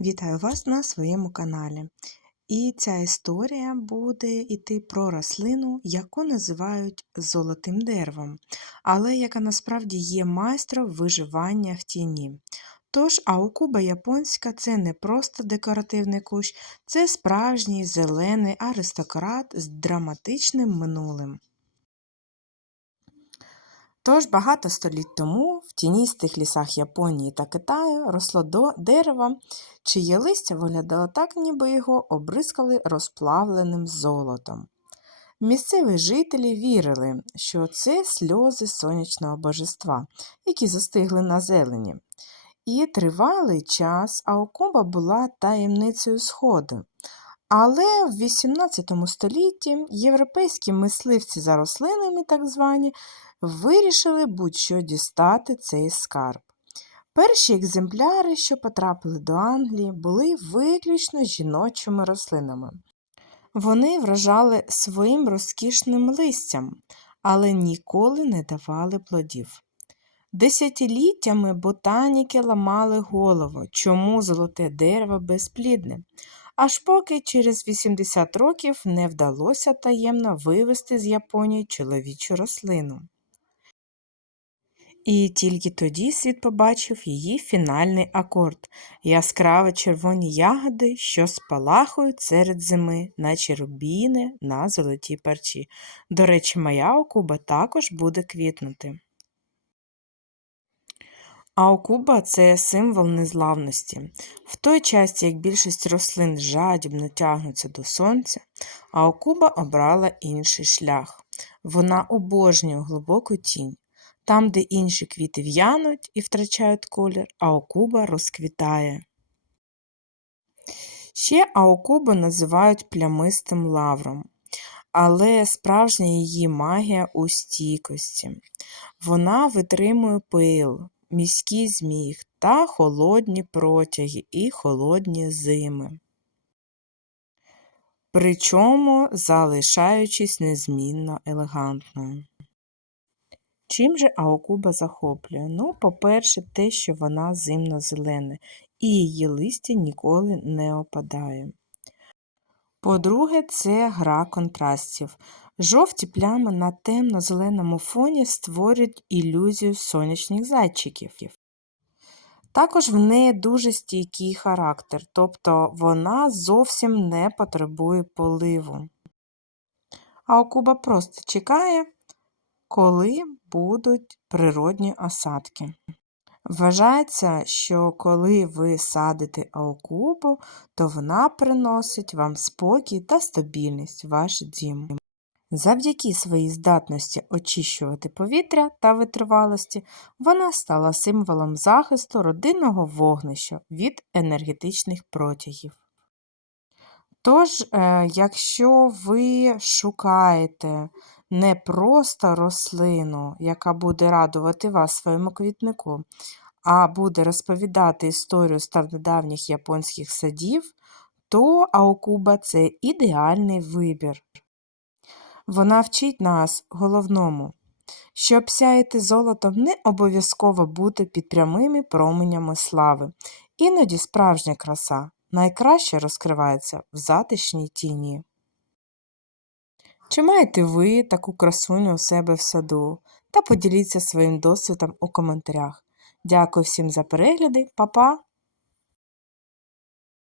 Вітаю вас на своєму каналі. І ця історія буде йти про рослину, яку називають золотим деревом, але яка насправді є майстром виживання в тіні. Тож аукуба японська це не просто декоративний кущ, це справжній зелений аристократ з драматичним минулим. Тож багато століть тому в тіністих лісах Японії та Китаю росло до дерева, чиє листя виглядало так, ніби його обрискали розплавленим золотом. Місцеві жителі вірили, що це сльози сонячного божества, які застигли на зелені. І тривалий час Аокуба була таємницею Сходу. Але в XVIII столітті європейські мисливці за рослинами, так звані, вирішили будь-що дістати цей скарб. Перші екземпляри, що потрапили до Англії, були виключно жіночими рослинами. Вони вражали своїм розкішним листям, але ніколи не давали плодів. Десятиліттями ботаніки ламали голову, чому золоте дерево безплідне, аж поки через 80 років не вдалося таємно вивезти з Японії чоловічу рослину. І тільки тоді світ побачив її фінальний акорд яскраво червоні ягоди, що спалахують серед зими, наче рубіни на золотій парчі. До речі, моя окуба також буде квітнути. Аокуба це символ незламності. В той час, як більшість рослин жадібно тягнуться до сонця, Аокуба обрала інший шлях. Вона обожнює глибоку тінь. Там, де інші квіти в'януть і втрачають колір, аокуба розквітає. Ще аокубу називають плямистим лавром, але справжня її магія у стійкості. Вона витримує пил, міський зміг та холодні протяги і холодні зими. Причому залишаючись незмінно елегантною. Чим же Аокуба захоплює? Ну, по-перше, те, що вона зимно-зелена, і її листя ніколи не опадає. По-друге, це гра контрастів. Жовті плями на темно-зеленому фоні створюють ілюзію сонячних зайчиків. Також в неї дуже стійкий характер, тобто вона зовсім не потребує поливу. Аокуба просто чекає, коли будуть природні осадки. Вважається, що коли ви садите аокубу, то вона приносить вам спокій та стабільність ваш дім. Завдяки своїй здатності очищувати повітря та витривалості, вона стала символом захисту родинного вогнища від енергетичних протягів. Тож, е, якщо ви шукаєте не просто рослину, яка буде радувати вас своєму квітнику, а буде розповідати історію стародавніх японських садів, то Аокуба це ідеальний вибір. Вона вчить нас головному, щоб сяяти золотом не обов'язково бути під прямими променями слави. Іноді справжня краса найкраще розкривається в затишній тіні. Чи маєте ви таку красуню у себе в саду? Та поділіться своїм досвідом у коментарях. Дякую всім за перегляди, Па-па!